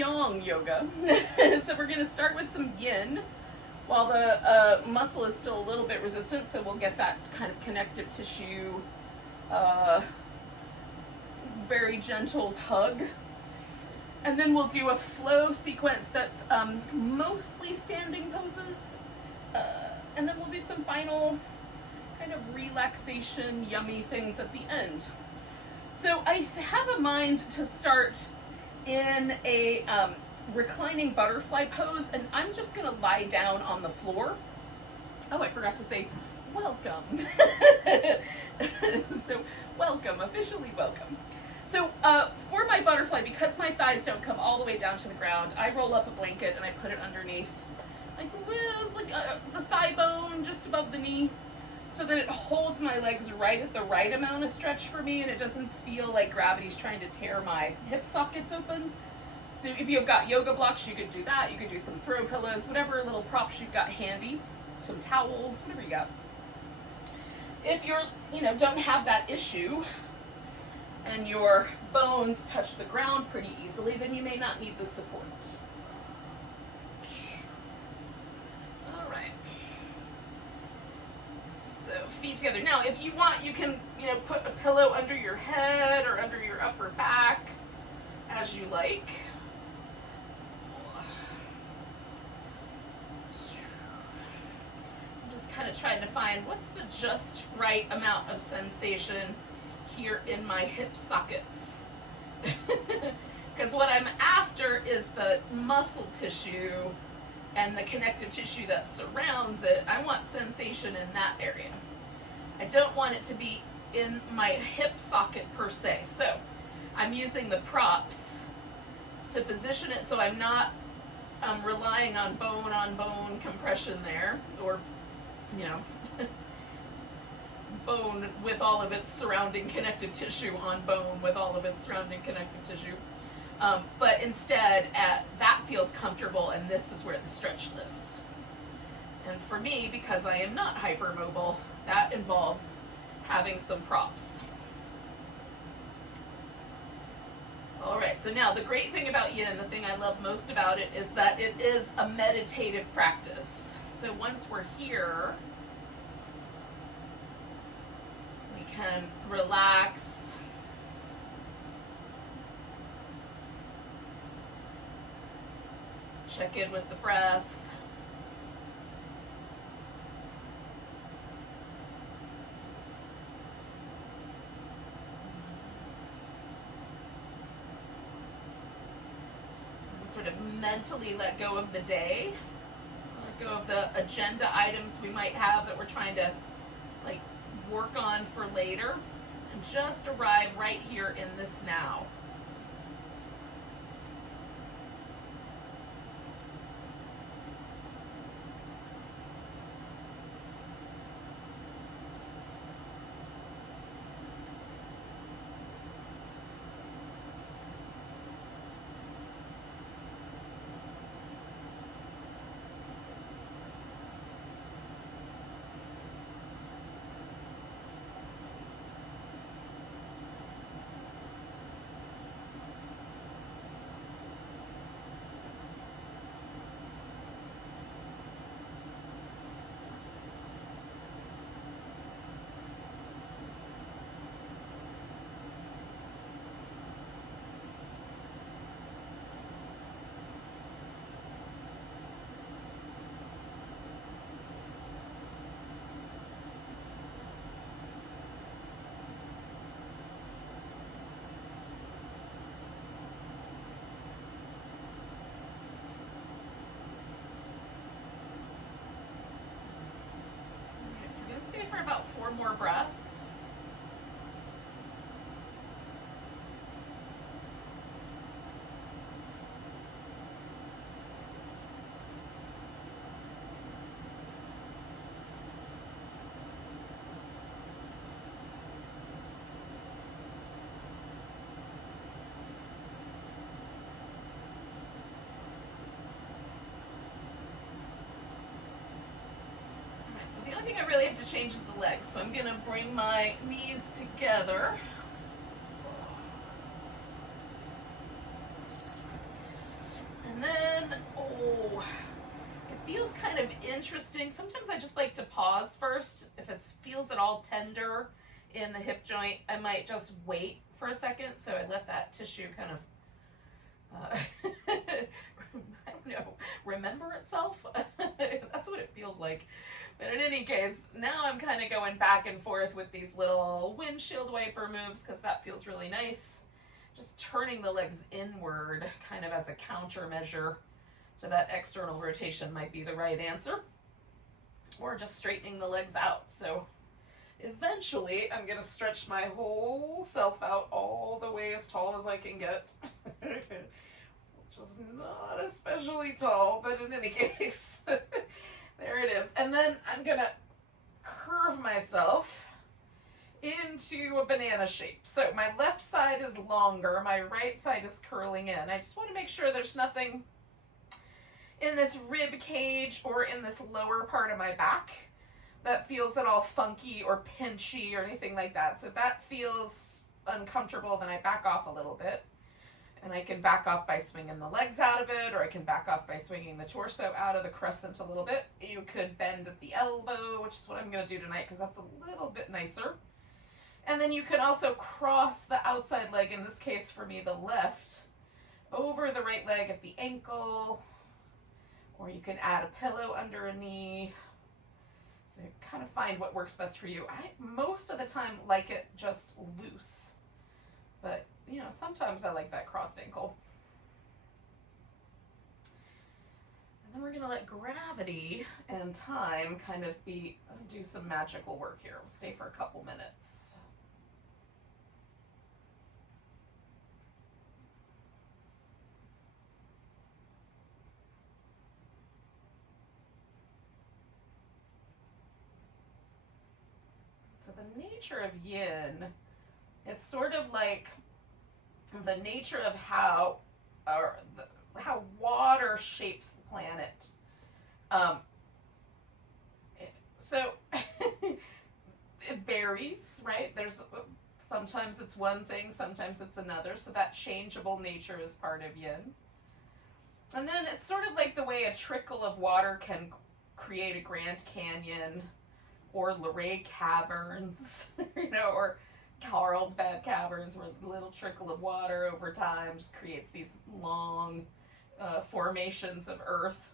yang yoga. So we're going to start with some yin while the muscle is still a little bit resistant, so we'll get that kind of connective tissue, very gentle tug. And then we'll do a flow sequence that's mostly standing poses. And then we'll do some final kind of relaxation, yummy things at the end. So I have a mind to start in a reclining butterfly pose, and I'm just going to lie down on the floor. Oh, I forgot to say welcome. So welcome, officially welcome. So for my butterfly, because my thighs don't come all the way down to the ground, I roll up a blanket and I put it underneath, like the thigh bone just above the knee, so that it holds my legs right at the right amount of stretch for me, and it doesn't feel like gravity's trying to tear my hip sockets open. So if you've got yoga blocks, you could do that. You could do some throw pillows, whatever little props you've got handy, some towels, whatever you got. If you're, don't have that issue and your bones touch the ground pretty easily, then you may not need the support. All right. So feet together. Now, if you want, you can, put a pillow under your head or under your upper back as you like. Kind of trying to find what's the just right amount of sensation here in my hip sockets. Because what I'm after is the muscle tissue and the connective tissue that surrounds it. I want sensation in that area. I don't want it to be in my hip socket per se. So I'm using the props to position it so I'm not relying on bone compression there, or bone with all of its surrounding connective tissue on bone with all of its surrounding connective tissue. But instead, that feels comfortable, and this is where the stretch lives. And for me, because I am not hypermobile, that involves having some props. All right, so now the great thing about yin, the thing I love most about it, is that it is a meditative practice. So once we're here, we can relax, check in with the breath, and sort of mentally let go of the day. Go of the agenda items we might have that we're trying to work on for later, and just arrive right here in this now. Stay for about 4 more breaths. The only thing I really have to change is the legs, so I'm going to bring my knees together. Ooh, it feels kind of interesting. Sometimes I just like to pause first. If it feels at all tender in the hip joint, I might just wait for a second, so I let that tissue kind of I don't know, remember itself. That's what it feels like. But in any case, now I'm kind of going back and forth with these little windshield wiper moves because that feels really nice. Just turning the legs inward kind of as a countermeasure to that external rotation might be the right answer. Or just straightening the legs out. So eventually I'm going to stretch my whole self out all the way as tall as I can get. Which is not especially tall, but in any case, there it is. And then I'm going to curve myself into a banana shape. So my left side is longer, my right side is curling in. I just want to make sure there's nothing in this rib cage or in this lower part of my back that feels at all funky or pinchy or anything like that. So if that feels uncomfortable, then I back off a little bit. And I can back off by swinging the legs out of it, or I can back off by swinging the torso out of the crescent a little bit. You could bend at the elbow, which is what I'm going to do tonight because that's a little bit nicer. And then you can also cross the outside leg, in this case for me the left, over the right leg at the ankle, or you can add a pillow under a knee. So kind of find what works best for you. I most of the time like it just loose, but you know, sometimes I like that crossed ankle. And then we're going to let gravity and time kind of do some magical work here. We'll stay for a couple minutes. So the nature of yin is sort of like the nature of how water shapes the planet. So it varies, right? Sometimes it's one thing, sometimes it's another. So that changeable nature is part of yin. And then it's sort of like the way a trickle of water can create a Grand Canyon, or Luray Caverns, or Carlsbad Caverns, where the little trickle of water over time just creates these long formations of earth.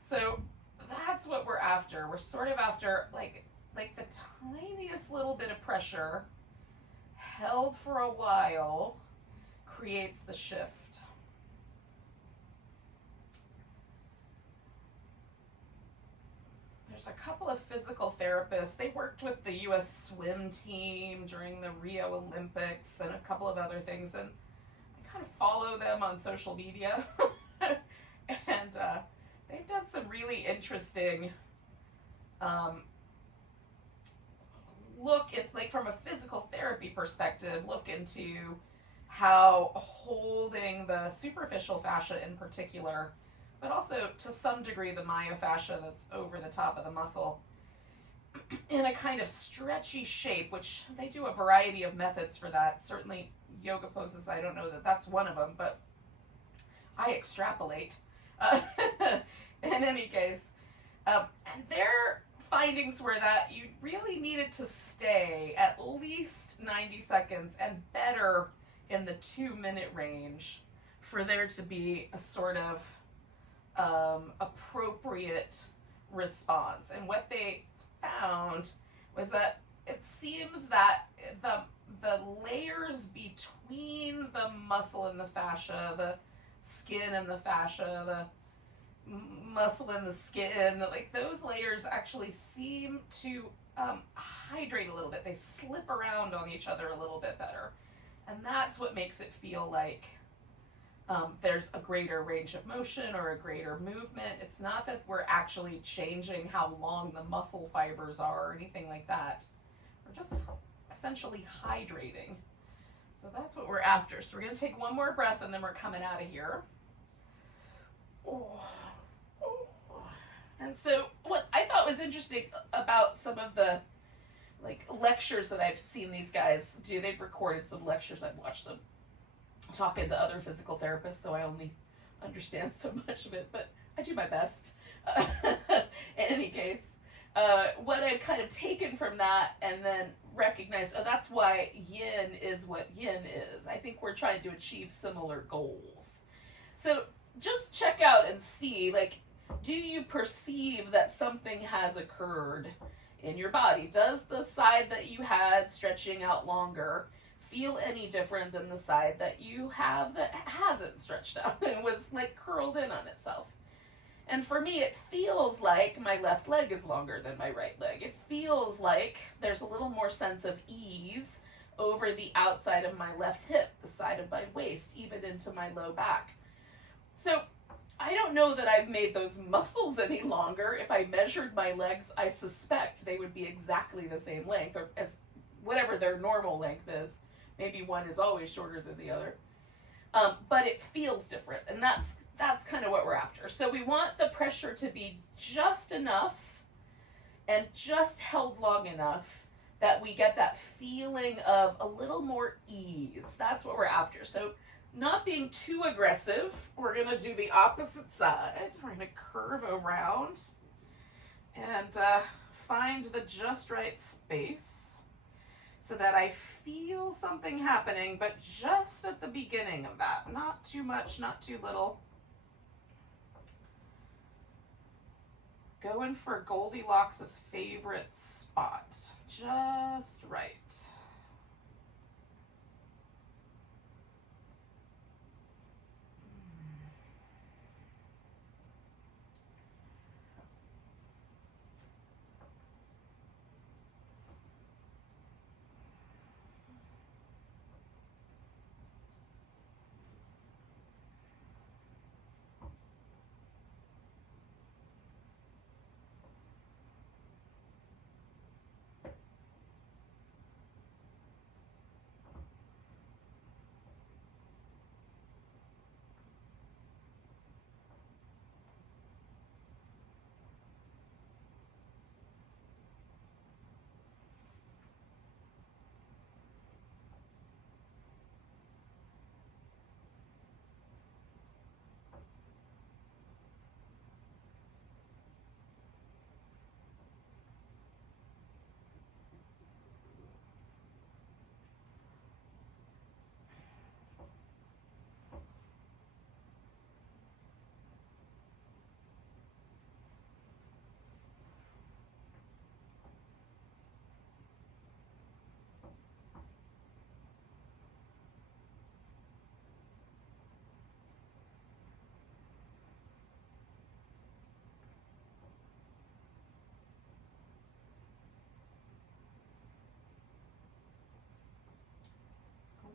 So that's what we're after. We're sort of after like the tiniest little bit of pressure held for a while creates the shift. There's a couple of physical therapists. They worked with the U.S. swim team during the Rio Olympics and a couple of other things, and I kind of follow them on social media. And they've done some really interesting look at, like, from a physical therapy perspective, look into how holding the superficial fascia in particular, but also to some degree the myofascia that's over the top of the muscle, in a kind of stretchy shape, which they do a variety of methods for that. Certainly yoga poses, I don't know that that's one of them, but I extrapolate. In any case, and their findings were that you really needed to stay at least 90 seconds and better in the 2-minute range for there to be a sort of appropriate response. And what they found was that it seems that the layers between the muscle and the fascia, the skin and the fascia, the muscle and the skin, like those layers actually seem to hydrate a little bit. They slip around on each other a little bit better. And that's what makes it feel like there's a greater range of motion or a greater movement. It's not that we're actually changing how long the muscle fibers are or anything like that. We're just essentially hydrating. So that's what we're after. So we're going to take one more breath and then we're coming out of here. And so what I thought was interesting about some of the lectures that I've seen these guys do, they've recorded some lectures, I've watched them talking to other physical therapists, so I only understand so much of it, but I do my best. In any case, what I've kind of taken from that and then recognized, oh, that's why yin is what yin is. I think we're trying to achieve similar goals. So just check out and see, like, do you perceive that something has occurred in your body? Does the side that you had stretching out longer feel any different than the side that you have that hasn't stretched out and was like curled in on itself? And for me, it feels like my left leg is longer than my right leg. It feels like there's a little more sense of ease over the outside of my left hip, the side of my waist, even into my low back. So I don't know that I've made those muscles any longer. If I measured my legs, I suspect they would be exactly the same length, or as whatever their normal length is. Maybe one is always shorter than the other. But it feels different, and that's kind of what we're after. So we want the pressure to be just enough and just held long enough that we get that feeling of a little more ease. That's what we're after. So not being too aggressive, we're going to do the opposite side. We're going to curve around and find the just right space so that I feel something happening, but just at the beginning of that. Not too much, not too little. Going for Goldilocks' favorite spot. Just right.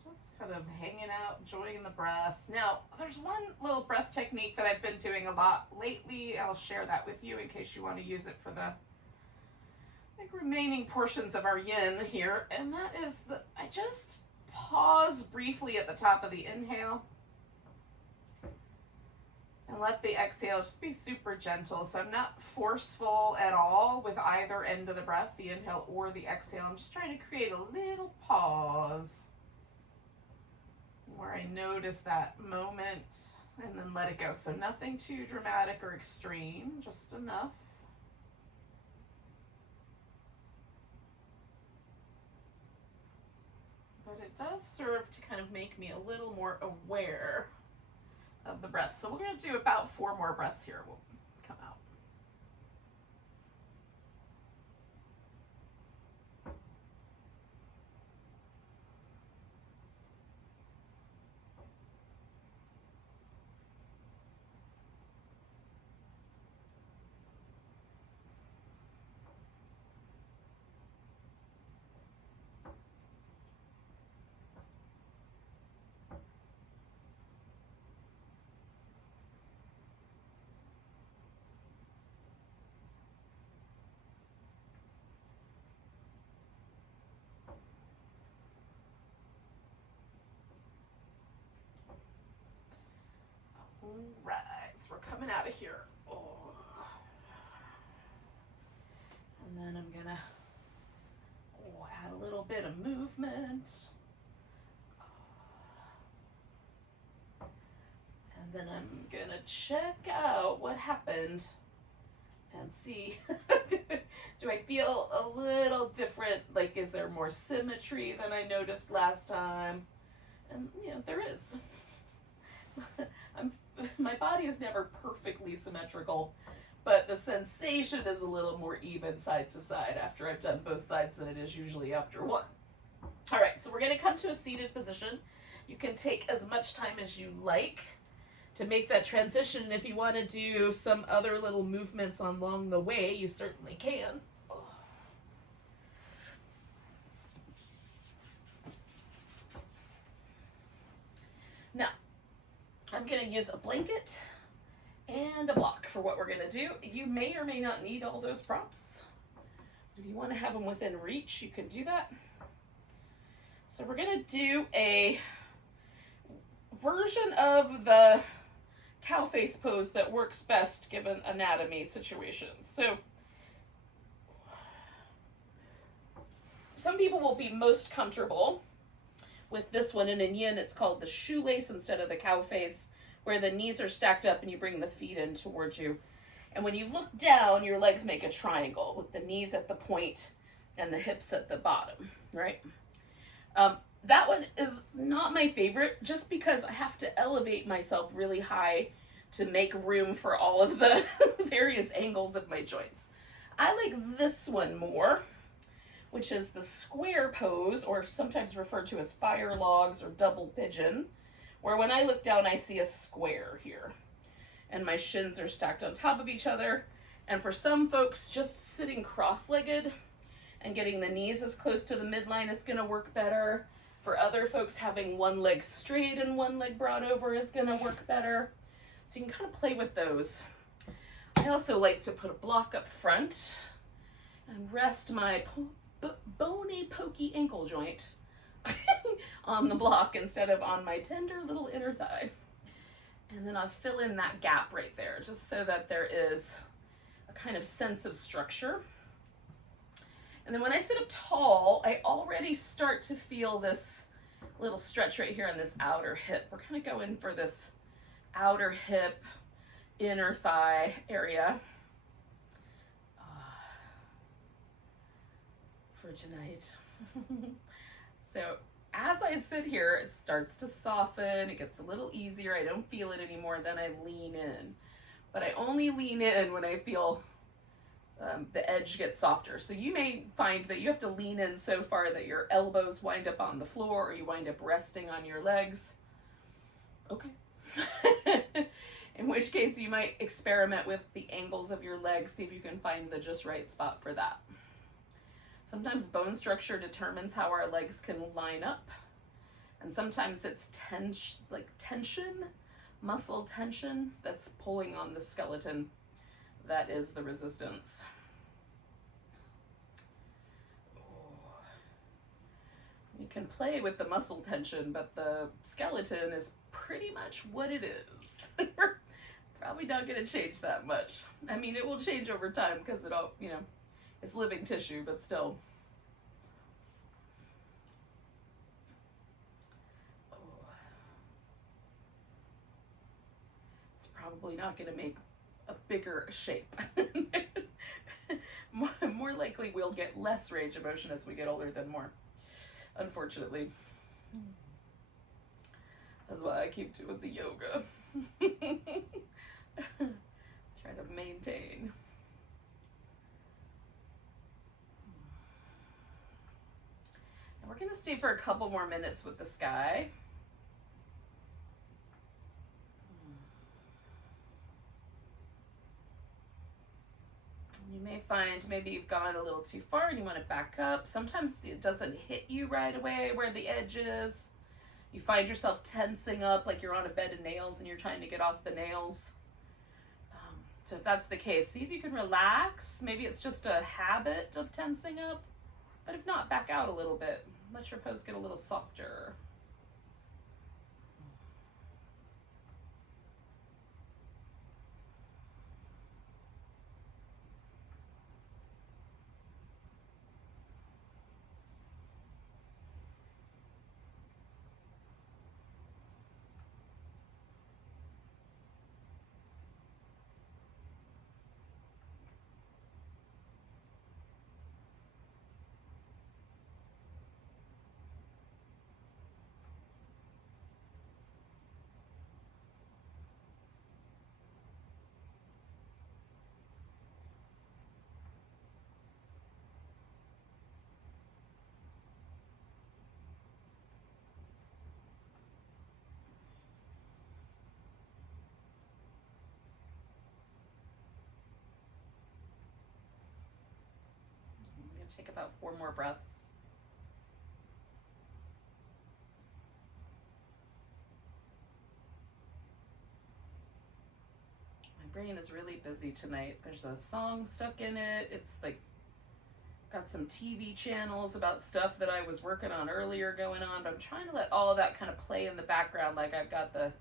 Just kind of hanging out, enjoying the breath. Now, there's one little breath technique that I've been doing a lot lately. I'll share that with you in case you want to use it for the remaining portions of our yin here. And that is that I just pause briefly at the top of the inhale and let the exhale just be super gentle. So I'm not forceful at all with either end of the breath, the inhale or the exhale. I'm just trying to create a little pause where I notice that moment and then let it go. So nothing too dramatic or extreme, just enough. But it does serve to kind of make me a little more aware of the breath. So we're going to do about 4 more breaths here. We'll come out. All right, so we're coming out of here. Oh. And then I'm gonna add a little bit of movement. And then I'm gonna check out what happened and see, do I feel a little different? Like, is there more symmetry than I noticed last time? And, there is. My body is never perfectly symmetrical, but the sensation is a little more even side to side after I've done both sides than it is usually after one. All right, so we're going to come to a seated position. You can take as much time as you like to make that transition. If you want to do some other little movements along the way, you certainly can. Now, I'm going to use a blanket and a block for what we're going to do. You may or may not need all those props. If you want to have them within reach, you can do that. So we're going to do a version of the cow face pose that works best given anatomy situations. So some people will be most comfortable with this one. In yin, it's called the shoelace instead of the cow face, where the knees are stacked up and you bring the feet in towards you. And when you look down, your legs make a triangle with the knees at the point and the hips at the bottom, right? That one is not my favorite just because I have to elevate myself really high to make room for all of the various angles of my joints. I like this one more, which is the square pose, or sometimes referred to as fire logs or double pigeon, where when I look down, I see a square here. And my shins are stacked on top of each other. And for some folks, just sitting cross-legged and getting the knees as close to the midline is gonna work better. For other folks, having one leg straight and one leg brought over is gonna work better. So you can kind of play with those. I also like to put a block up front and rest my bony, pokey ankle joint on the block instead of on my tender little inner thigh. And then I'll fill in that gap right there just so that there is a kind of sense of structure. And then when I sit up tall, I already start to feel this little stretch right here in this outer hip. We're kind of going for this outer hip, inner thigh area for tonight. So as I sit here, it starts to soften. It gets a little easier. I don't feel it anymore. Then I lean in. But I only lean in when I feel the edge gets softer. So you may find that you have to lean in so far that your elbows wind up on the floor or you wind up resting on your legs. Okay. In which case you might experiment with the angles of your legs, see if you can find the just right spot for that. Sometimes bone structure determines how our legs can line up. And sometimes it's tension, muscle tension that's pulling on the skeleton. That is the resistance. You can play with the muscle tension, but the skeleton is pretty much what it is. We're probably not going to change that much. I mean, it will change over time because it all, it's living tissue, but still. It's probably not going to make a bigger shape. More likely we'll get less range of motion as we get older than more, unfortunately. That's why I keep doing the yoga. Try to maintain. And we're going to stay for a couple more minutes with the sky. You may find maybe you've gone a little too far and you want to back up. Sometimes it doesn't hit you right away where the edge is. You find yourself tensing up like you're on a bed of nails and you're trying to get off the nails. So if that's the case, see if you can relax. Maybe it's just a habit of tensing up. But if not, back out a little bit. Let your pose get a little softer. take about 4 more breaths. My brain is really busy tonight. There's a song stuck in it. It's like got some TV channels about stuff that I was working on earlier going on, but I'm trying to let all of that kind of play in the background like I've got the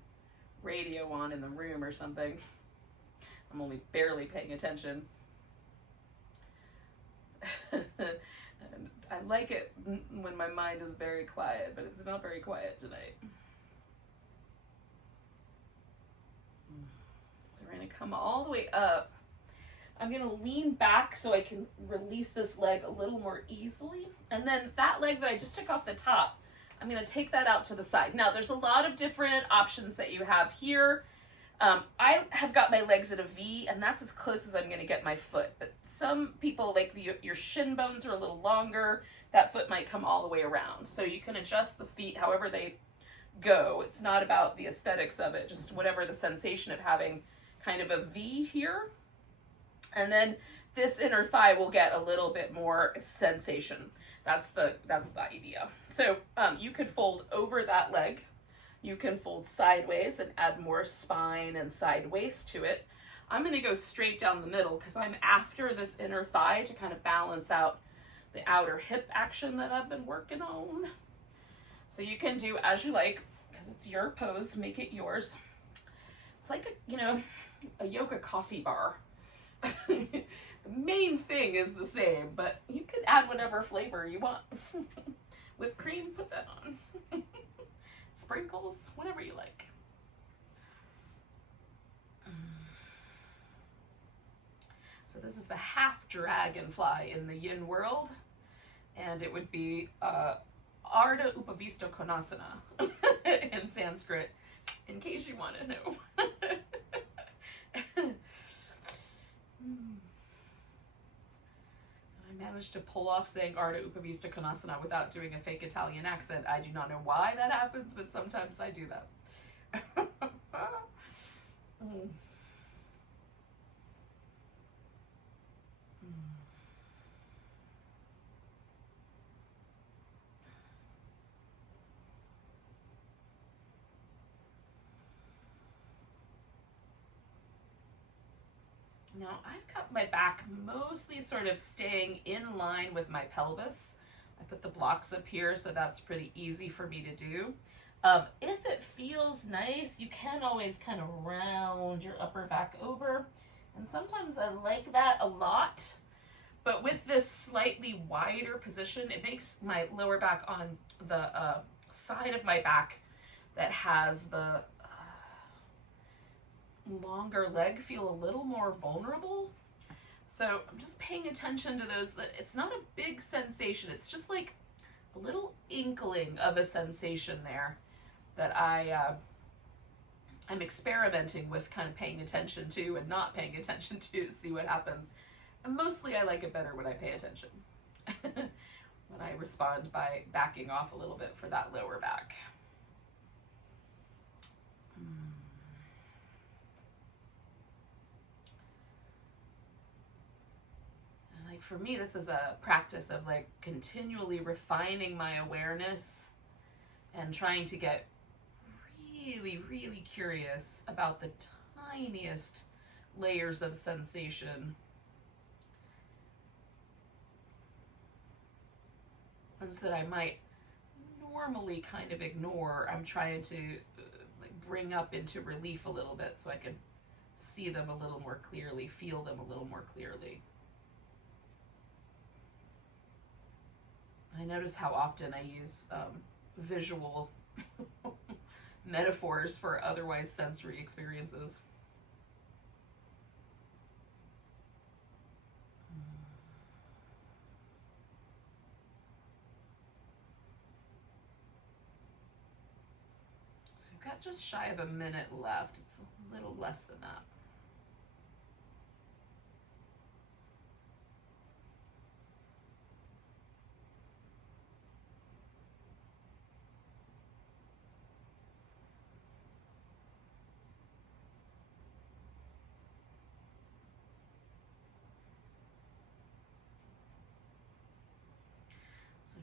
radio on in the room or something. I'm only barely paying attention. And I like it when my mind is very quiet, but it's not very quiet tonight. So we're going to come all the way up. I'm going to lean back so I can release this leg a little more easily. And then that leg that I just took off the top, I'm going to take that out to the side. Now, there's a lot of different options that you have here. I have got my legs at a V, and that's as close as I'm going to get my foot. But some people, like your shin bones are a little longer. That foot might come all the way around. So you can adjust the feet however they go. It's not about the aesthetics of it, just whatever the sensation of having kind of a V here. And then this inner thigh will get a little bit more sensation. That's the idea. So you could fold over that leg. You can fold sideways and add more spine and side waist to it. I'm going to go straight down the middle because I'm after this inner thigh to kind of balance out the outer hip action that I've been working on. So you can do as you like because it's your pose. Make it yours. It's like a yoga coffee bar. The main thing is the same, but you can add whatever flavor you want. Whipped cream, put that on. Sprinkles, whatever you like. So this is the half dragonfly in the yin world, and it would be Ardha Upavista Konasana in Sanskrit, in case you want to know. I managed to pull off saying Ardha Upavista Konasana without doing a fake Italian accent. I do not know why that happens, but sometimes I do that. Now I've got my back mostly sort of staying in line with my pelvis. I put the blocks up here, so that's pretty easy for me to do. If it feels nice, you can always kind of round your upper back over. And sometimes I like that a lot. But with this slightly wider position, it makes my lower back on the side of my back that has the longer leg feel a little more vulnerable. So I'm just paying attention to those. That it's not a big sensation. It's just like a little inkling of a sensation there that I'm experimenting with, kind of paying attention to and not paying attention to see what happens. And mostly I like it better when I pay attention. When I respond by backing off a little bit for that lower back. Like for me, this is a practice of like continually refining my awareness and trying to get really, really curious about the tiniest layers of sensation. Ones that I might normally kind of ignore, I'm trying to like bring up into relief a little bit so I can see them a little more clearly, feel them a little more clearly. I notice how often I use visual metaphors for otherwise sensory experiences. So we've got just shy of a minute left. It's a little less than that.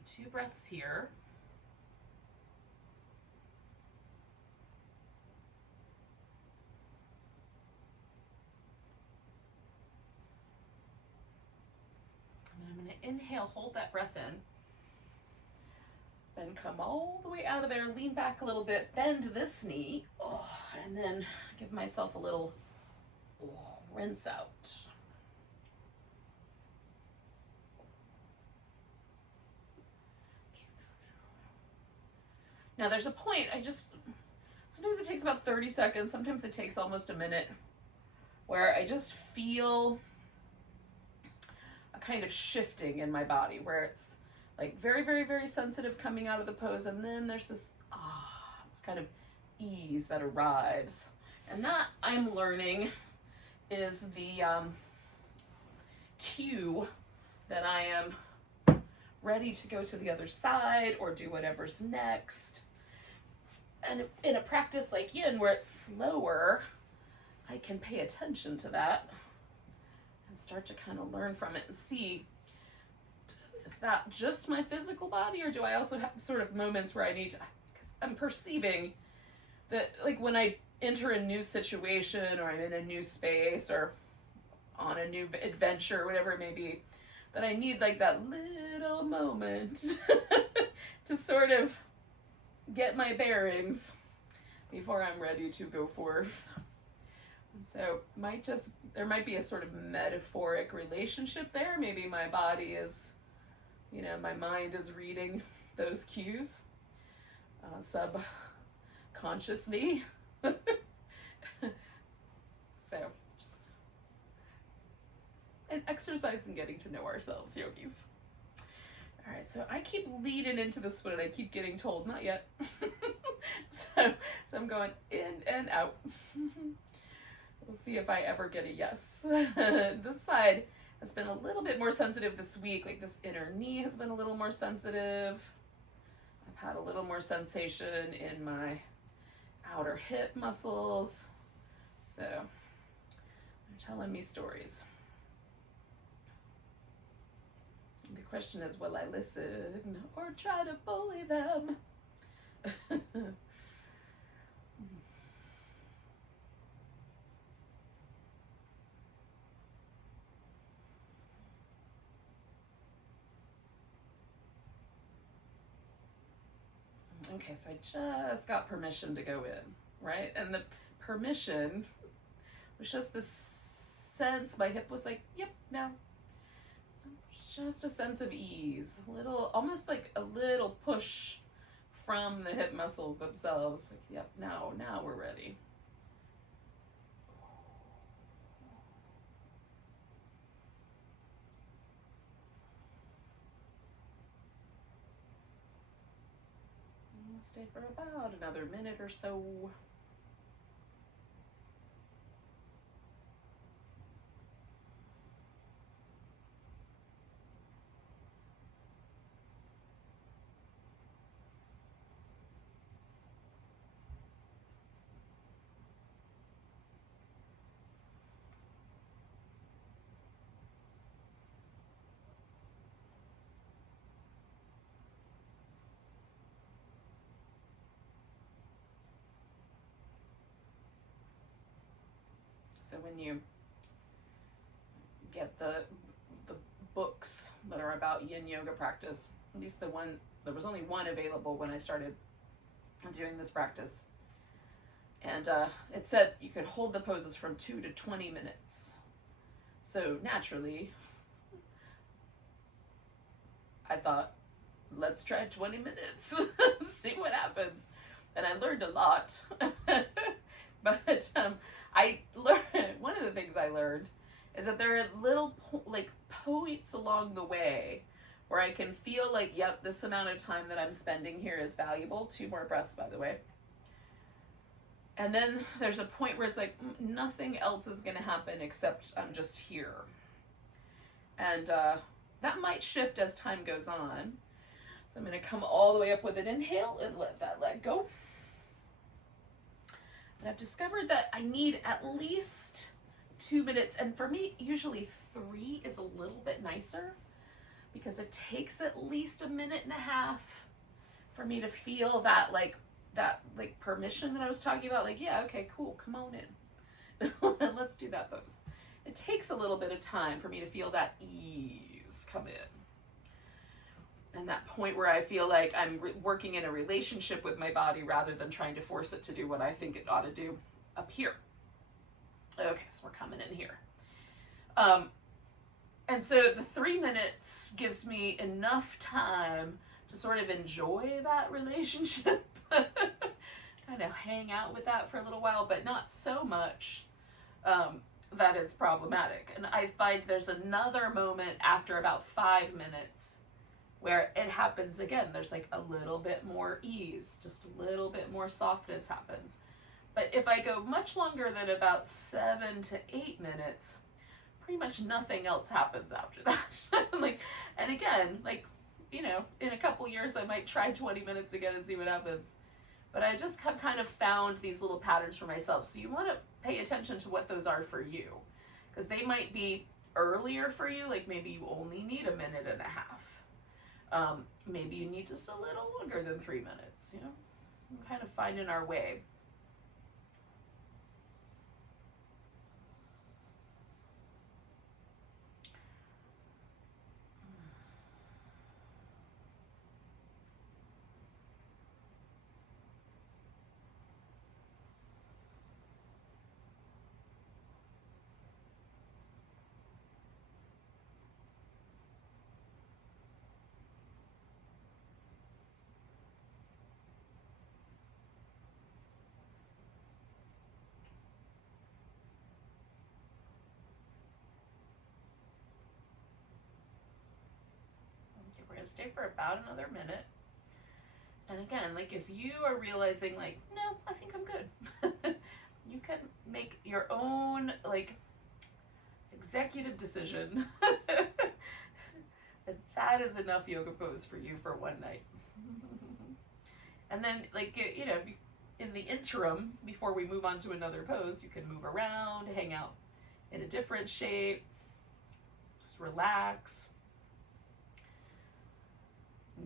2 breaths here. And I'm going to inhale, hold that breath in. Then come all the way out of there, lean back a little bit, bend this knee, and then give myself a little rinse out. Now there's a point, sometimes it takes about 30 seconds, sometimes it takes almost a minute, where I just feel a kind of shifting in my body, where it's like very, very, very sensitive coming out of the pose, and then there's this kind of ease that arrives. And that, I'm learning, is the cue that I am ready to go to the other side or do whatever's next. And in a practice like yin, where it's slower, I can pay attention to that and start to kind of learn from it and see, is that just my physical body, or do I also have sort of moments where I need to, because I'm perceiving that, like, when I enter a new situation, or I'm in a new space, or on a new adventure, whatever it may be, that I need like that little moment to sort of get my bearings before I'm ready to go forth. And so there might be a sort of metaphoric relationship there. Maybe my body is, my mind is reading those cues subconsciously. So just an exercise in getting to know ourselves, yogis. All right, so I keep leading into this one and I keep getting told, not yet. so I'm going in and out. We'll see if I ever get a yes. This side has been a little bit more sensitive this week. Like, this inner knee has been a little more sensitive. I've had a little more sensation in my outer hip muscles. So they're telling me stories. The question is, will I listen or try to bully them? Okay, so I just got permission to go in, right? And the permission was just this sense, my hip was like, yep, now. Just a sense of ease, almost like a little push from the hip muscles themselves. Like, yep, now we're ready. We'll stay for about another minute or so. So when you get the books that are about yin yoga practice, at least there was only one available when I started doing this practice. And it said you could hold the poses from 2 to 20 minutes. So naturally, I thought, let's try 20 minutes, see what happens. And I learned a lot. But I learned, one of the things I learned is that there are little points along the way where I can feel like, yep, this amount of time that I'm spending here is valuable. 2 more breaths, by the way. And then there's a point where it's like, nothing else is going to happen except I'm just here. And that might shift as time goes on. So I'm going to come all the way up with an inhale and let that leg go. And I've discovered that I need at least 2 minutes. And for me, usually 3 is a little bit nicer. because it takes at least a minute and a half for me to feel that like permission that I was talking about. Like, yeah, okay, cool, come on in. Let's do that pose. It takes a little bit of time for me to feel that ease come in. And that point where I feel like I'm working in a relationship with my body rather than trying to force it to do what I think it ought to do up here. Okay, so we're coming in here. And so the 3 minutes gives me enough time to sort of enjoy that relationship, kind of hang out with that for a little while, but not so much that it's problematic. And I find there's another moment after about 5 minutes where it happens again. There's like a little bit more ease, just a little bit more softness happens. But if I go much longer than about 7 to 8 minutes, pretty much nothing else happens after that. And again, like, you know, in a couple years, I might try 20 minutes again and see what happens. But I just have kind of found these little patterns for myself. So you want to pay attention to what those are for you, because they might be earlier for you. Like maybe you only need a minute and a half. Maybe you need just a little longer than 3 minutes, you know, we're kind of finding our way. We're going to stay for about another minute. And again, like if you are realizing like, no, I think I'm good. You can make your own like executive decision that that is enough yoga pose for you for one night. And then like, you know, in the interim, before we move on to another pose, you can move around, hang out in a different shape, just relax.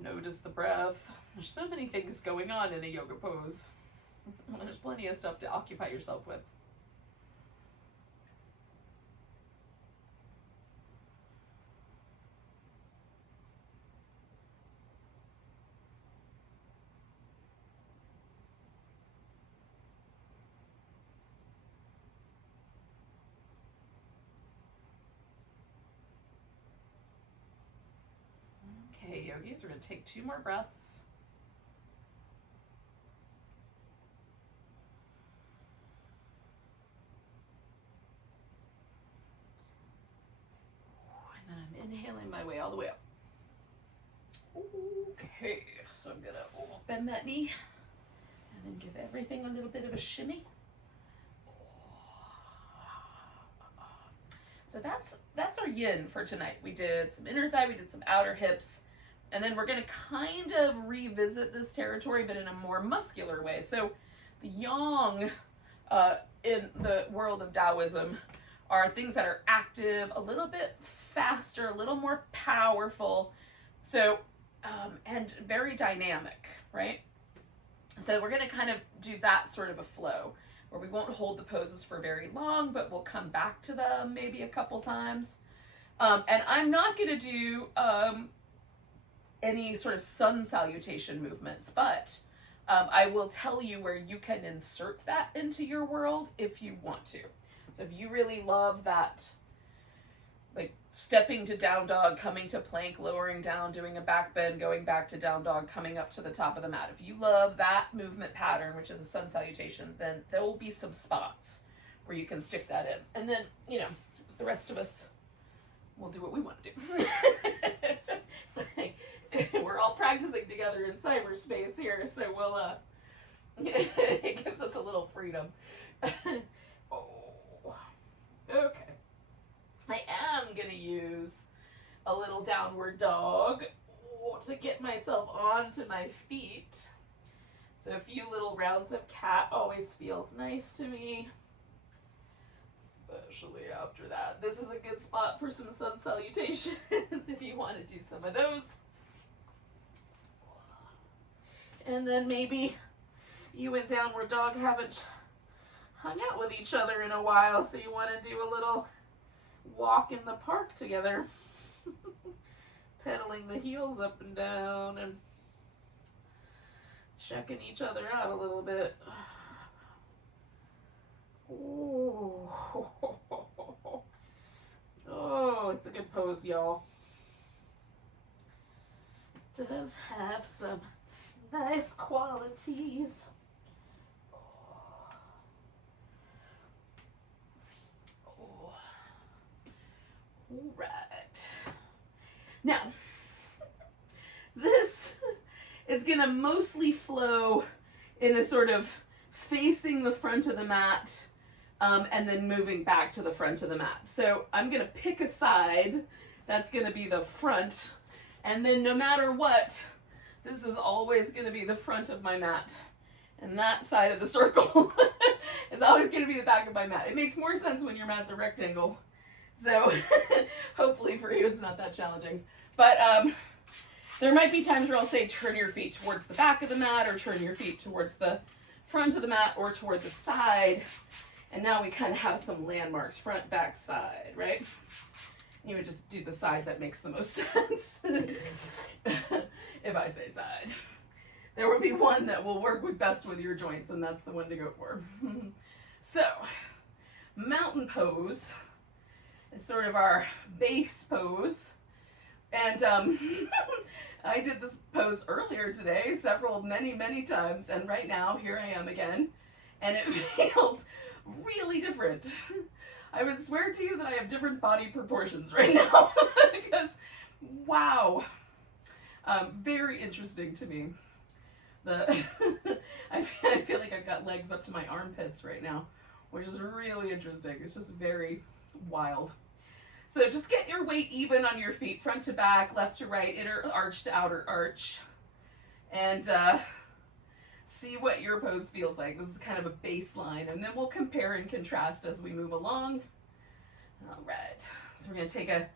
Notice the breath. There's so many things going on in a yoga pose. There's plenty of stuff to occupy yourself with. Okay, yogis, we're going to take 2 more breaths. And then I'm inhaling my way all the way up. Okay, so I'm going to bend that knee and then give everything a little bit of a shimmy. So that's our yin for tonight. We did some inner thigh, we did some outer hips. And then we're going to kind of revisit this territory, but in a more muscular way. So the yang in the world of Taoism are things that are active, a little bit faster, a little more powerful, so and very dynamic, right? So we're going to kind of do that sort of a flow, where we won't hold the poses for very long, but we'll come back to them maybe a couple times. And I'm not going to do any sort of sun salutation movements, but I will tell you where you can insert that into your world if you want to. So if you really love that, like stepping to down dog, coming to plank, lowering down, doing a back bend, going back to down dog, coming up to the top of the mat, if you love that movement pattern, which is a sun salutation, then there will be some spots where you can stick that in. And then, you know, the rest of us will do what we want to do. We're all practicing together in cyberspace here, so we'll it gives us a little freedom. Okay. I am gonna use a little downward dog to get myself onto my feet. So a few little rounds of cat always feels nice to me, especially after that. This is a good spot for some sun salutations if you want to do some of those. And then maybe you and Downward Dog haven't hung out with each other in a while, so you want to do a little walk in the park together. Pedaling the heels up and down and checking each other out a little bit. Ooh. Oh, it's a good pose, y'all. It does have some nice qualities. Oh. All right. Now, this is going to mostly flow in a sort of facing the front of the mat and then moving back to the front of the mat. So I'm going to pick a side that's going to be the front, and then no matter what, this is always going to be the front of my mat. And that side of the circle is always going to be the back of my mat. It makes more sense when your mat's a rectangle. So hopefully for you it's not that challenging. But there might be times where I'll say turn your feet towards the back of the mat, or turn your feet towards the front of the mat, or toward the side. And now we kind of have some landmarks, front, back, side, right? You would just do the side that makes the most sense. If I say side. There will be one that will work with best with your joints, and that's the one to go for. So, mountain pose is sort of our base pose. And I did this pose earlier today, many times, and right now, here I am again, and it feels really different. I would swear to you that I have different body proportions right now, because, wow, very interesting to me. I feel like I've got legs up to my armpits right now, which is really interesting. It's just very wild. So just get your weight even on your feet, front to back, left to right, inner arch to outer arch, and see what your pose feels like. This is kind of a baseline, and then we'll compare and contrast as we move along. All right, so we're going to take a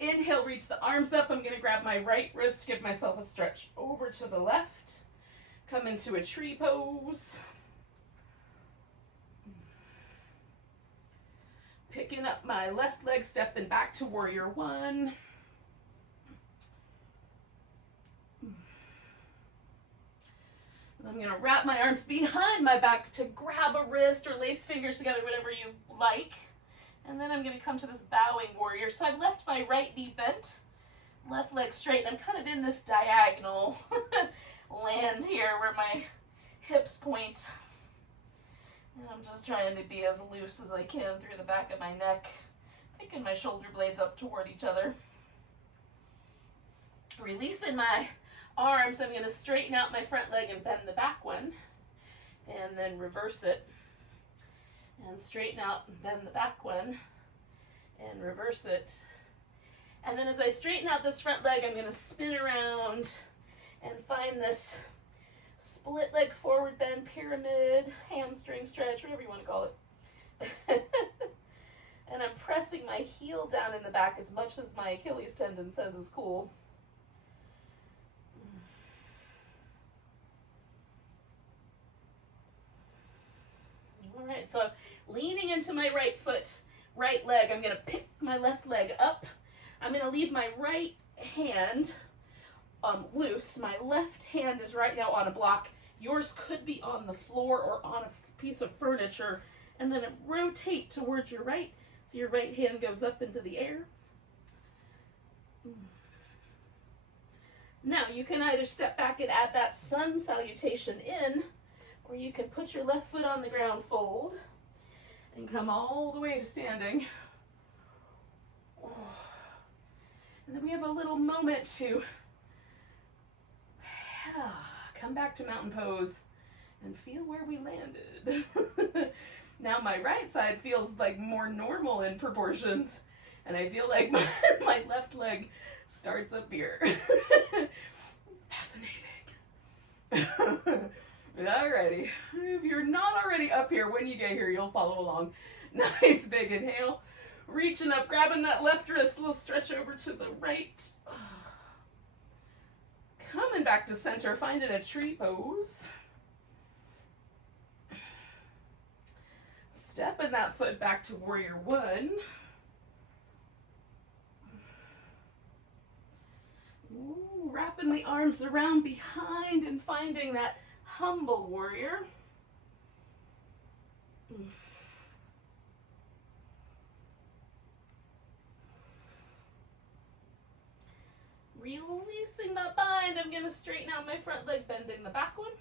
inhale, reach the arms up. I'm going to grab my right wrist, give myself a stretch over to the left, come into a tree pose. Picking up my left leg, stepping back to warrior one. I'm going to wrap my arms behind my back to grab a wrist or lace fingers together, whatever you like. And then I'm going to come to this bowing warrior. So I've left my right knee bent, left leg straight, and I'm kind of in this diagonal land here where my hips point. And I'm just trying to be as loose as I can through the back of my neck, picking my shoulder blades up toward each other. Releasing my arms, I'm going to straighten out my front leg and bend the back one, and then reverse it, and straighten out and bend the back one, and reverse it. And then as I straighten out this front leg, I'm going to spin around and find this split leg forward bend, pyramid, hamstring stretch, whatever you want to call it. And I'm pressing my heel down in the back as much as my Achilles tendon says is cool. All right, so I'm leaning into my right foot, right leg. I'm going to pick my left leg up. I'm going to leave my right hand loose. My left hand is right now on a block. Yours could be on the floor or on a piece of furniture. And then rotate towards your right. So your right hand goes up into the air. Now you can either step back and add that sun salutation in, or you can put your left foot on the ground, fold, and come all the way to standing. And then we have a little moment to come back to mountain pose and feel where we landed. Now my right side feels like more normal in proportions, and I feel like my left leg starts up here. Fascinating. Alrighty. If you're not already up here, when you get here, you'll follow along. Nice big inhale. Reaching up, grabbing that left wrist, little stretch over to the right. Coming back to center, finding a tree pose. Stepping that foot back to warrior one. Ooh, wrapping the arms around behind and finding that humble warrior. Releasing that bind, I'm going to straighten out my front leg, bending the back one,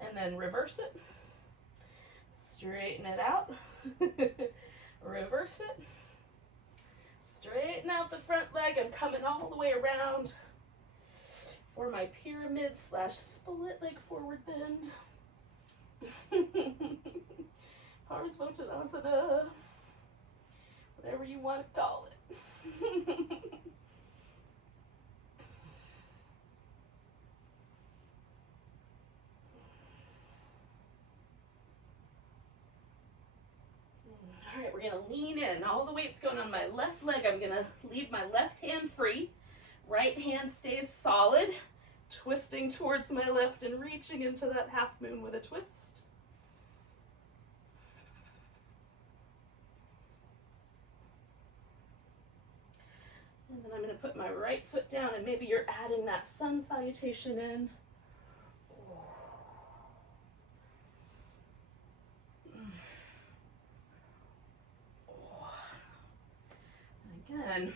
and then reverse it. Straighten it out. Reverse it. Straighten out the front leg. I'm coming all the way around for my pyramid / split leg forward bend. Parsvottanasana. Whatever you want to call it. All right, we're gonna lean in. All the weight's going on my left leg. I'm gonna leave my left hand free. Right hand stays solid. Twisting towards my left and reaching into that half moon with a twist. And then I'm gonna put my right foot down, and maybe you're adding that sun salutation in. Again,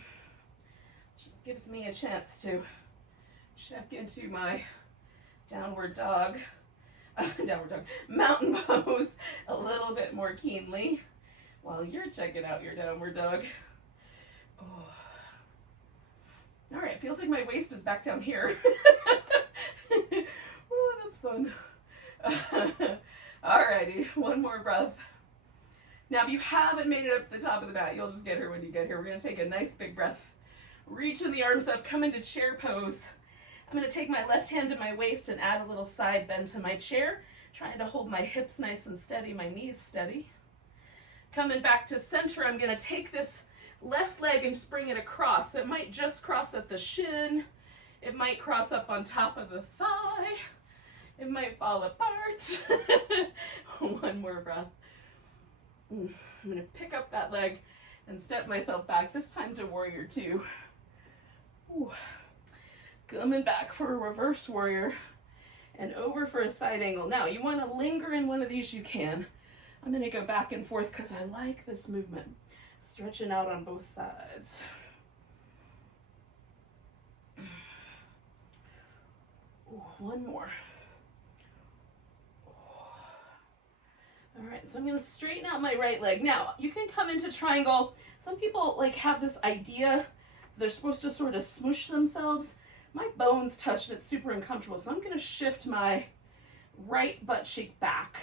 just gives me a chance to check into my mountain pose a little bit more keenly while you're checking out your downward dog. Oh. All right, feels like my waist is back down here. Oh, that's fun. All righty, one more breath. Now, if you haven't made it up to the top of the mat, you'll just get here when you get here. We're going to take a nice big breath. Reaching the arms up, come into chair pose. I'm going to take my left hand to my waist and add a little side bend to my chair, trying to hold my hips nice and steady, my knees steady. Coming back to center, I'm going to take this left leg and just bring it across. It might just cross at the shin. It might cross up on top of the thigh. It might fall apart. One more breath. I'm going to pick up that leg and step myself back, this time to warrior two. Ooh. Coming back for a reverse warrior and over for a side angle. Now, you want to linger in one of these, you can. I'm going to go back and forth because I like this movement. Stretching out on both sides. Ooh, one more. All right, so I'm going to straighten out my right leg. Now, you can come into triangle. Some people like have this idea they're supposed to sort of smoosh themselves. My bones touch and it's super uncomfortable, so I'm going to shift my right butt cheek back.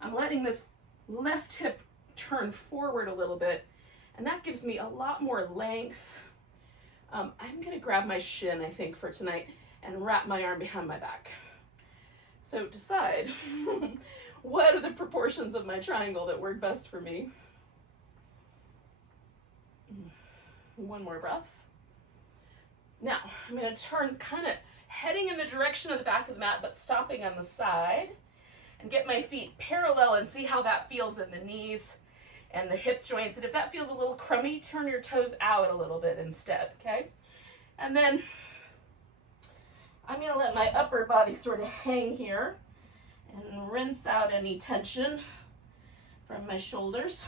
I'm letting this left hip turn forward a little bit, and that gives me a lot more length. I'm going to grab my shin, I think, for tonight and wrap my arm behind my back. So decide what are the proportions of my triangle that work best for me. One more breath. Now, I'm going to turn kind of heading in the direction of the back of the mat, but stopping on the side, and get my feet parallel and see how that feels in the knees and the hip joints. And if that feels a little crummy, turn your toes out a little bit instead, okay? And then I'm going to let my upper body sort of hang here and rinse out any tension from my shoulders.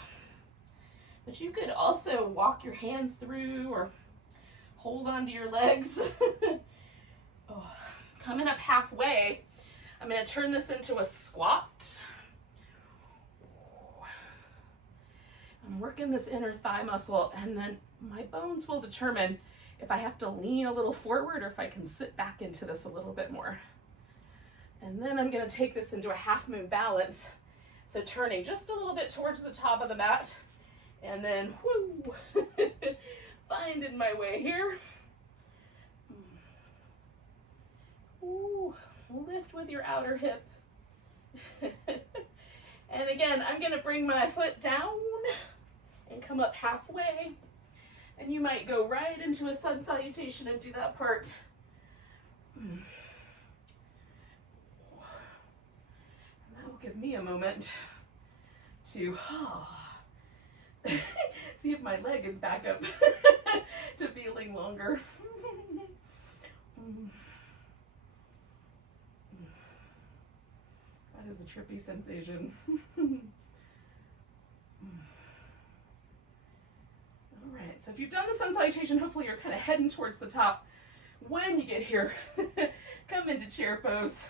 But you could also walk your hands through or hold onto your legs. Oh, coming up halfway, I'm going to turn this into a squat. I'm working this inner thigh muscle, and then my bones will determine if I have to lean a little forward or if I can sit back into this a little bit more. And then I'm going to take this into a half moon balance. So turning just a little bit towards the top of the mat, and then whoo, finding my way here. Ooh, lift with your outer hip. And again, I'm gonna bring my foot down and come up halfway. And you might go right into a sun salutation and do that part. And that will give me a moment to see if my leg is back up to feeling longer. That is a trippy sensation. All right, so if you've done the sun salutation, hopefully you're kind of heading towards the top. When you get here, come into chair pose.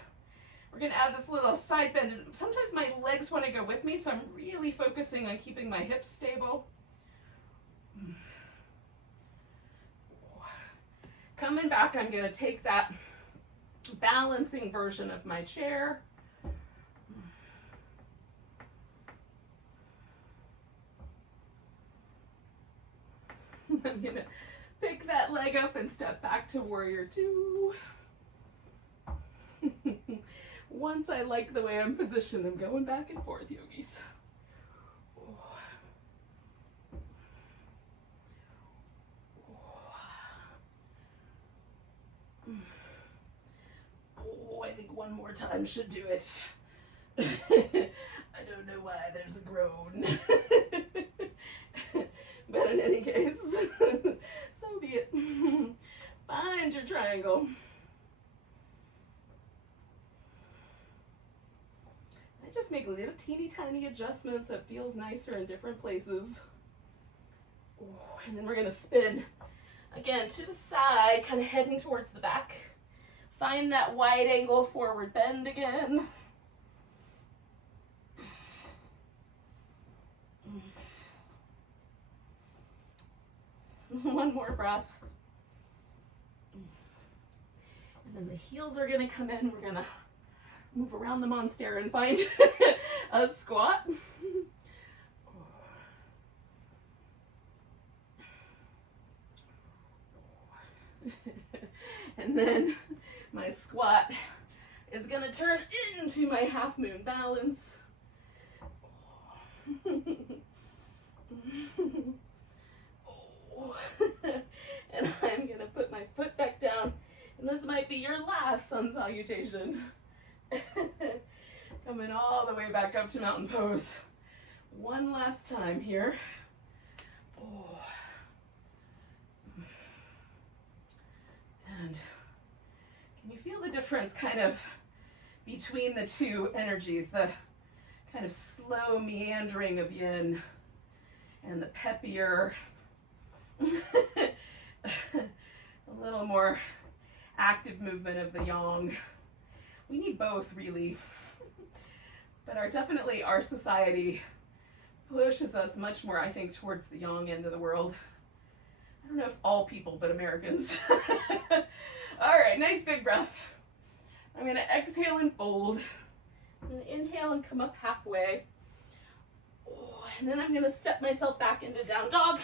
We're gonna add this little side bend, and sometimes my legs want to go with me, so I'm really focusing on keeping my hips stable. Coming back, I'm gonna take that balancing version of my chair. I'm gonna pick that leg up and step back to warrior two. Once I like the way I'm positioned, I'm going back and forth, yogis. Oh, I think one more time should do it. I don't know why there's a groan. But in any case, so be it. Find your triangle. I just make little teeny tiny adjustments that feels nicer in different places. And then we're gonna spin again to the side, kind of heading towards the back. Find that wide angle forward bend again. One more breath. And then the heels are gonna come in. We're gonna move around the monster and find a squat. And then my squat is gonna turn into my half moon balance. And I'm gonna put my foot back down, and this might be your last sun salutation. Coming all the way back up to mountain pose. One last time here. And can you feel the difference kind of between the two energies, the kind of slow meandering of yin and the peppier, a little more active movement of the yang? We need both, really. But definitely our society pushes us much more, I think, towards the yang end of the world. I don't know if all people, but Americans. All right, nice big breath. I'm gonna exhale and fold. I'm gonna inhale and come up halfway. And then I'm gonna step myself back into down dog.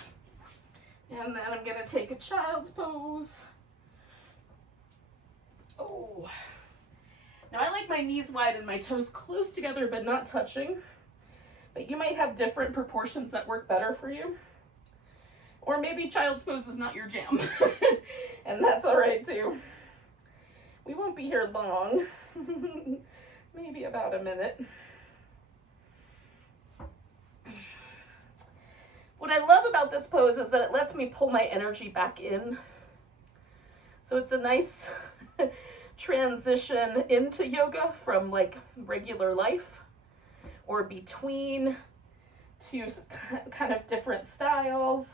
And then I'm gonna take a child's pose. Now I like my knees wide and my toes close together but not touching. But you might have different proportions that work better for you. Or maybe child's pose is not your jam. And that's all right too. We won't be here long. Maybe about a minute. What I love about this pose is that it lets me pull my energy back in. So it's a nice transition into yoga from like regular life or between two kind of different styles.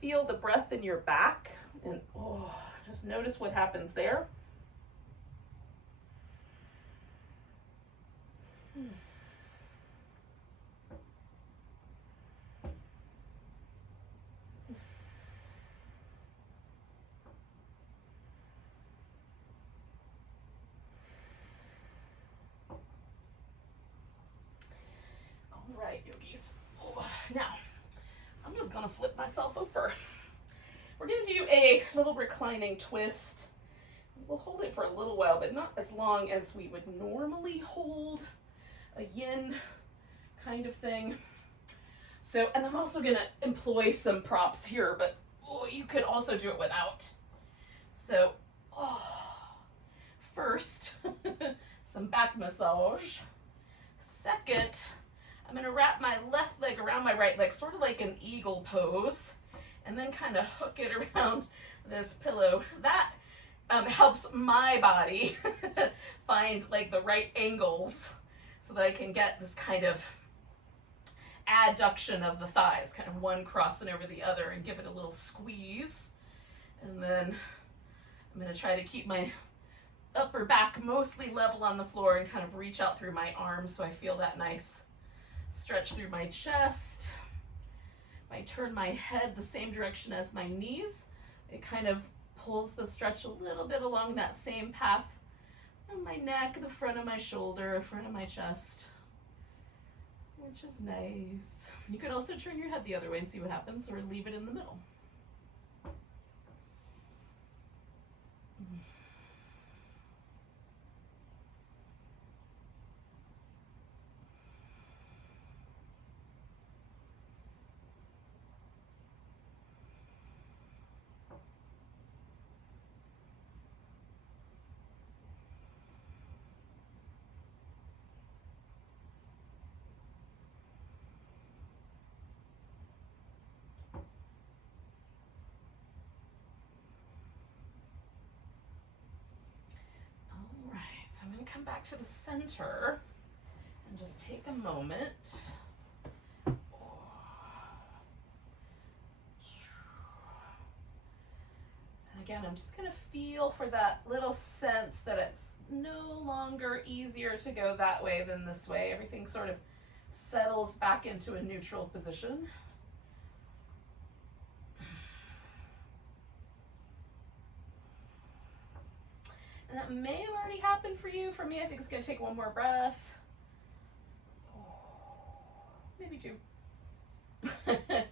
Feel the breath in your back and just notice what happens there. All right, yogis. Now, gonna flip myself over. We're gonna do a little reclining twist. We'll hold it for a little while, but not as long as we would normally hold a yin kind of thing. So, and I'm also gonna employ some props here, but you could also do it without. So, first, some back massage. Second, I'm gonna wrap my left leg around my right leg, sort of like an eagle pose, and then kind of hook it around this pillow. That helps my body find like the right angles so that I can get this kind of adduction of the thighs, kind of one crossing over the other, and give it a little squeeze. And then I'm going to try to keep my upper back mostly level on the floor and kind of reach out through my arms so I feel that nice stretch through my chest. If I turn my head the same direction as my knees, it kind of pulls the stretch a little bit along that same path on my neck, the front of my shoulder, the front of my chest, which is nice. You could also turn your head the other way and see what happens, or leave it in the middle. So I'm going to come back to the center and just take a moment. And again, I'm just going to feel for that little sense that it's no longer easier to go that way than this way. Everything sort of settles back into a neutral position. And that may have already happened for you. For me, I think it's going to take one more breath. Maybe two. All right.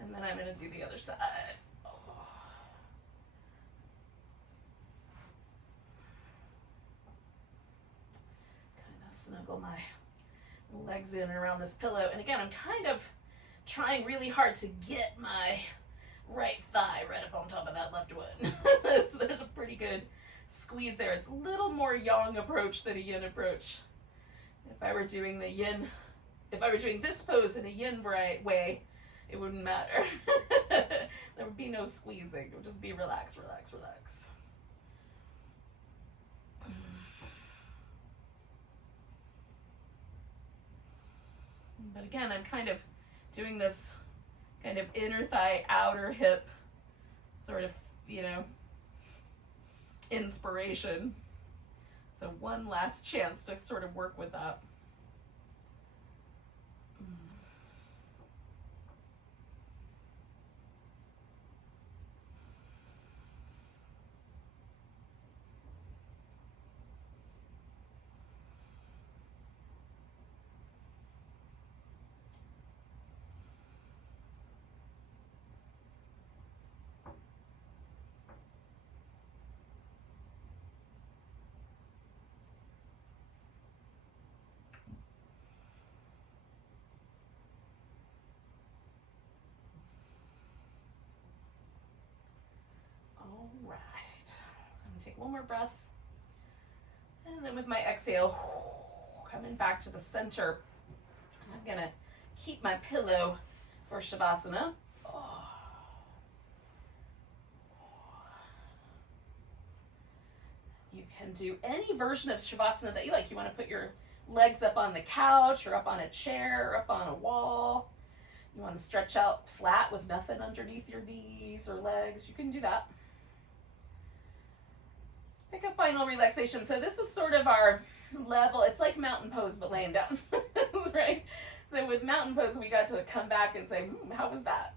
And then I'm going to do the other side. Kind of snuggle my legs in and around this pillow. And again, I'm kind of trying really hard to get my right thigh right up on top of that left one. So there's a pretty good squeeze there. It's a little more yang approach than a yin approach. If I were doing this pose in a yin way, it wouldn't matter. There would be no squeezing. It would just be relax, relax, relax. But again, I'm kind of doing this kind of inner thigh, outer hip sort of, inspiration. So one last chance to sort of work with that. All right, so I'm gonna take one more breath, and then with my exhale, coming back to the center, I'm gonna keep my pillow for Shavasana. You can do any version of Shavasana that you like. You want to put your legs up on the couch, or up on a chair, or up on a wall. You want to stretch out flat with nothing underneath your knees or legs, you can do that. Pick a final relaxation. So this is sort of our level. It's like mountain pose, but laying down, right? So with mountain pose, we got to come back and say, how was that?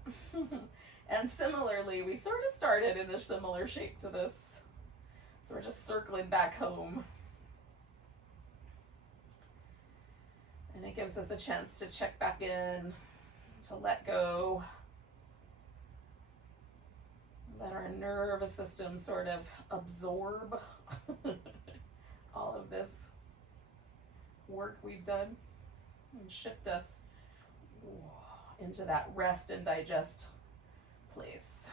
And similarly, we sort of started in a similar shape to this. So we're just circling back home. And it gives us a chance to check back in, to let go. Let our nervous system sort of absorb all of this work we've done and shift us into that rest and digest place.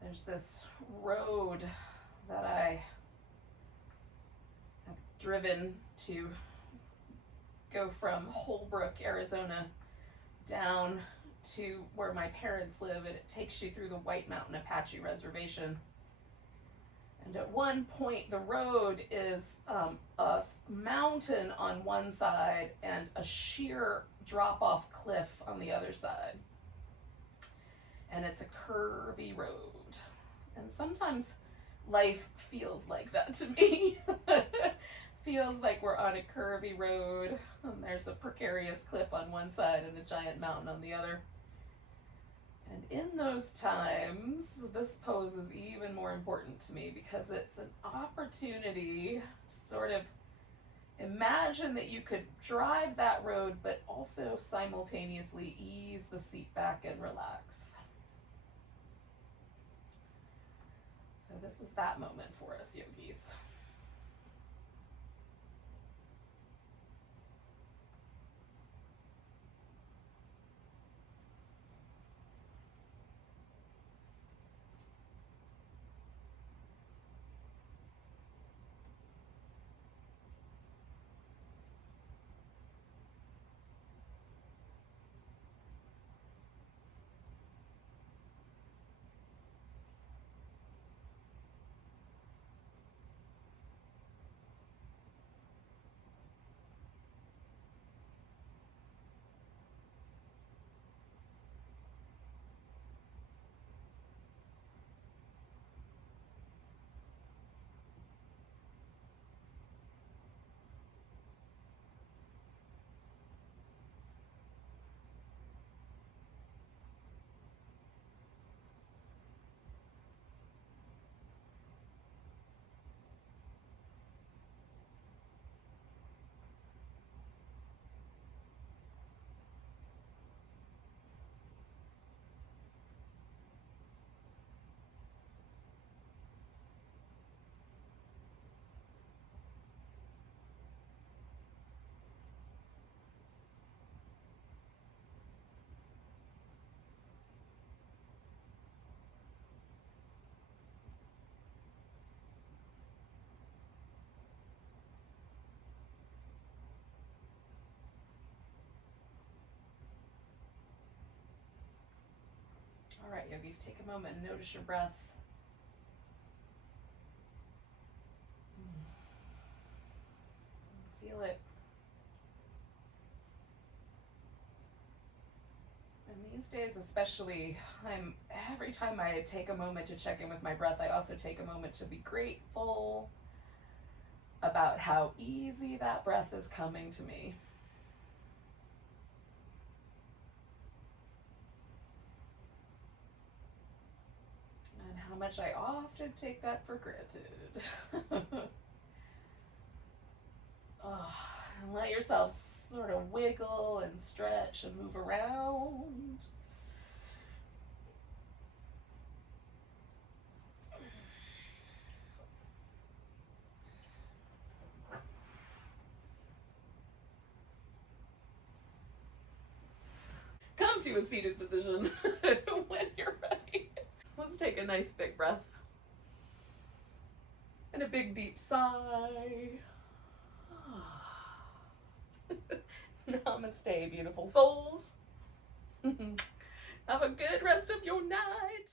There's this road that I have driven to go from Holbrook, Arizona, down to where my parents live, and it takes you through the White Mountain Apache Reservation. And at one point, the road is a mountain on one side and a sheer drop-off cliff on the other side. And it's a curvy road. And sometimes life feels like that to me. Feels like we're on a curvy road, and there's a precarious cliff on one side and a giant mountain on the other. And in those times, this pose is even more important to me because it's an opportunity to sort of imagine that you could drive that road, but also simultaneously ease the seat back and relax. So this is that moment for us, yogis. All right, yogis, take a moment and notice your breath. Feel it. And these days especially, every time I take a moment to check in with my breath, I also take a moment to be grateful about how easy that breath is coming to me. And how much I often take that for granted. And let yourself sort of wiggle and stretch and move around. Come to a seated position when you're ready. Let's take a nice big breath. And a big deep sigh. Namaste, beautiful souls. Have a good rest of your night.